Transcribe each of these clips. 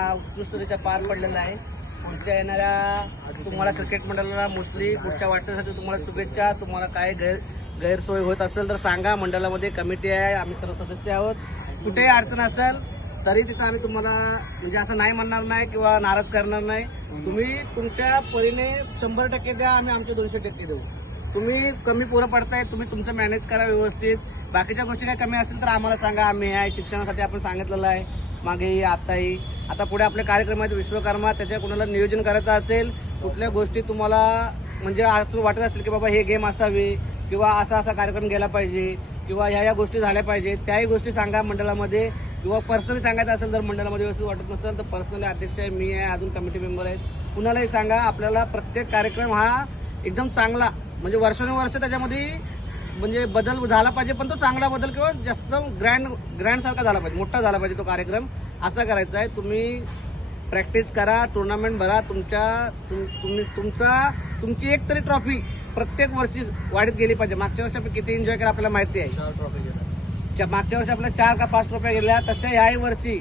हा उत्कृष्टरित्या पार पडलेला आहे. पुढच्या येणाऱ्या तुम्हाला क्रिकेट मंडळाला मोस्टली पुढच्या वाटण्यासाठी तुम्हाला शुभेच्छा. तुम्हाला काय गैरसोय होत असेल तर सांगा. मंडळामध्ये कमिटी आहे, आम्ही सर्व सदस्य आहोत. कुठेही अडचण असेल तरी तिथं आम्ही तुम्हाला म्हणजे असं नाही म्हणणार नाही किंवा नाराज करणार नाही. तुम्ही तुमच्या परीने 100% द्या, आम्ही आमचे 200% देऊ. तुम्ही कमी पोरं पडताय, तुम्ही तुमचं मॅनेज करा व्यवस्थित. बाकीच्या गोष्टी काही कमी असतील तर आम्हाला सांगा. आम्ही आहे शिक्षणासाठी आपण सांगितलेलं आहे मागेही आताही. आता पुढे आपले कार्यक्रम आहेत विश्वकर्मा, त्याच्या कोणाला नियोजन करायचं असेल, कुठल्या गोष्टी तुम्हाला म्हणजे असं वाटत असेल की बाबा हे गेम असावे किंवा असा कार्यक्रम गेला पाहिजे किंवा ह्या गोष्टी झाल्या पाहिजे, त्याही गोष्टी सांगा मंडळामध्ये. किंवा पर्सनली सांगायचं असेल तर मंडळामध्ये व्यवस्थित वाटत नसेल तर पर्सनली अध्यक्ष आहे, मी आहे, अजून कमिटी मेंबर आहेत, कुणालाही सांगा. आपल्याला प्रत्येक कार्यक्रम हा एकदम चांगला म्हणजे वर्षानुवर्ष त्याच्यामध्ये म्हणजे बदल झाला पाहिजे, पण तो चांगला बदल किंवा जास्त ग्रँड सारखा झाला पाहिजे, मोठा झाला पाहिजे तो कार्यक्रम. असा करायचा आहे. तुम्ही प्रॅक्टिस करा, टुर्नामेंट भरा. तुमची एक तरी ट्रॉफी प्रत्येक वर्षी वाढत गेली पाहिजे. मागच्या वर्षी आपण किती एन्जॉय केला आपल्याला माहिती आहे. 4 ट्रॉफी गेल्या. मागच्या वर्षी आपल्या 4 का 5 ट्रॉफ्या गेल्या. तशा ह्याही वर्षी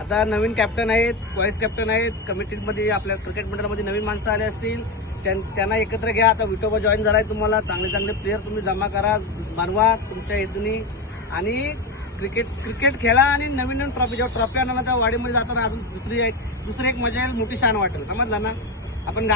आता नवीन कॅप्टन आहेत, व्हाईस कॅप्टन आहेत, कमिटीमध्ये आपल्या क्रिकेट मंडळामध्ये नवीन माणसं आले असतील, त्यांना एकत्र घ्या. आता विठोबा जॉईन झालाय, तुम्हाला चांगले प्लेयर तुम्ही जमा करा, बनवा तुमच्या हेतूनी आणि क्रिकेट खेळा. आणि नवीन ट्रॉफी जेव्हा ट्रॉफी आणायला त्या वाडीमध्ये जाताना अजून दुसरी एक मजा येईल, मोठी शान वाटेल. समजला ना. आपण